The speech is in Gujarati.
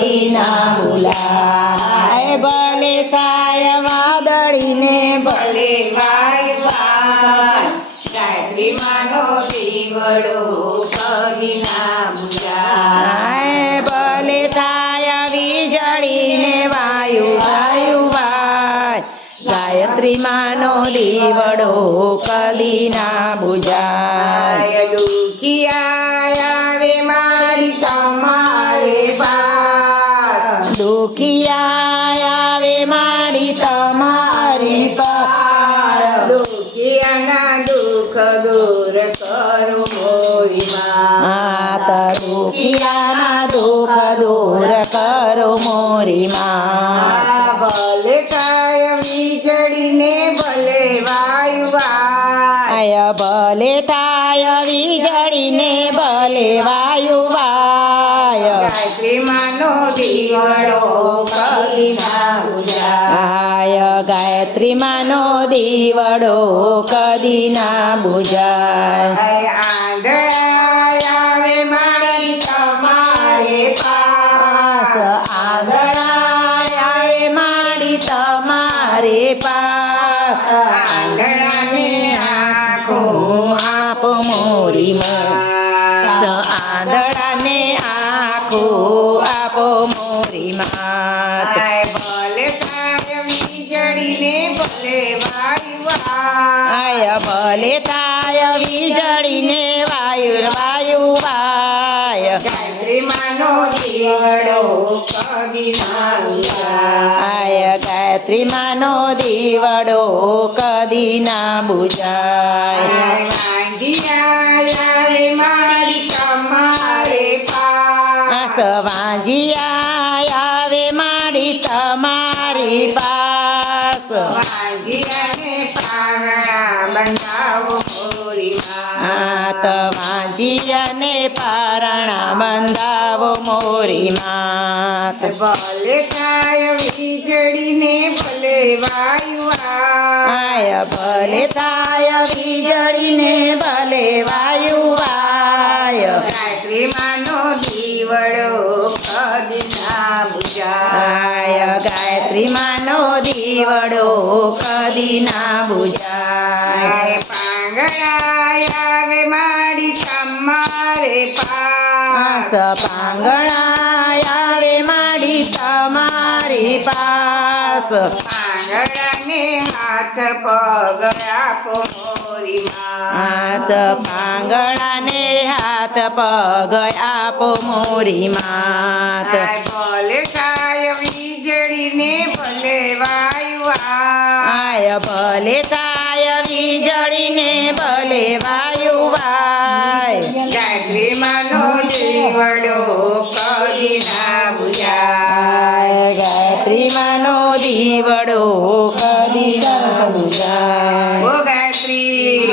ના ભૂલાય ભલે થાય વાદળીને ભલે ગાયત્રી માનો દીવડો કદી ના ભૂલાય ભલે થાય વીજળીને વાયુ વાય ગાયત્રી માનો દીવડો કદી ના બુજાય દુખિયા આવે મારી તમારે પાસ દુખિયા આવે મારી તમારી પાસ દુખિયાના દુઃખ દૂર કરો મોરી માત દુખિયાના દુઃખ દૂર કરો મોરી માં ભલે કાય વીજળીને ભલે વાયુ વાય ભલે થાય વીજળીને ભલે વાયુ વાય ગાયત્રી માનો દીવડો કદી ના બુજાય ગાયત્રી માનો દીવડો કદી ના બુજાય આંધળા આવે મારી તમારે પાસ આંધળા આવે મારી તમારે પાસ આંધળાને આંખો આપ મોરી માત આંધળાને આંખો આપો મોરી માત ભલે થાય વીજળીને ભલે વાયુ વાય ભલે થાય વીજળીને વાયુ વાય ગાયત્રી માનો દીવડો કદી ના બુજાય ગાયત્રી માનો દીવડો કદી ના બુજાય વાંજિયા મારી તમારે પાસ વાંજિયા આવે મારી તમારી પાસ વાંજિયાને પારણા બંધાવો મોરી માત વાંજિયાને પારણા બંધાવો મોરી માત ભલે થાય વીજળીને ભલે વાયુ વાય ભલે થાય વીજળીને ભલે વાયુ વાય ગાયત્રી માનો દીવડો કદી ના બુજાય ગાયત્રી માનો દીવડો કદી ના બુજાય પાંગળા આવે મારી તમારે પાસ પાંગળા આવે મારી તમારી પાસ પાંગળાને હાથ પગ આપો મોરી માત પાંગળાને હાથ પગ આપો મોરી માત ભલે થાય વીજળીને ભલે વાયુ વાય ભલે થાય વીજળીને ભલે વાયુ વાય ગાયત્રી માનો દીવડો કદી ના બુજાય ગાયત્રી માનો દીવડો કદી ના બુજાય ઓ ગાયત્રી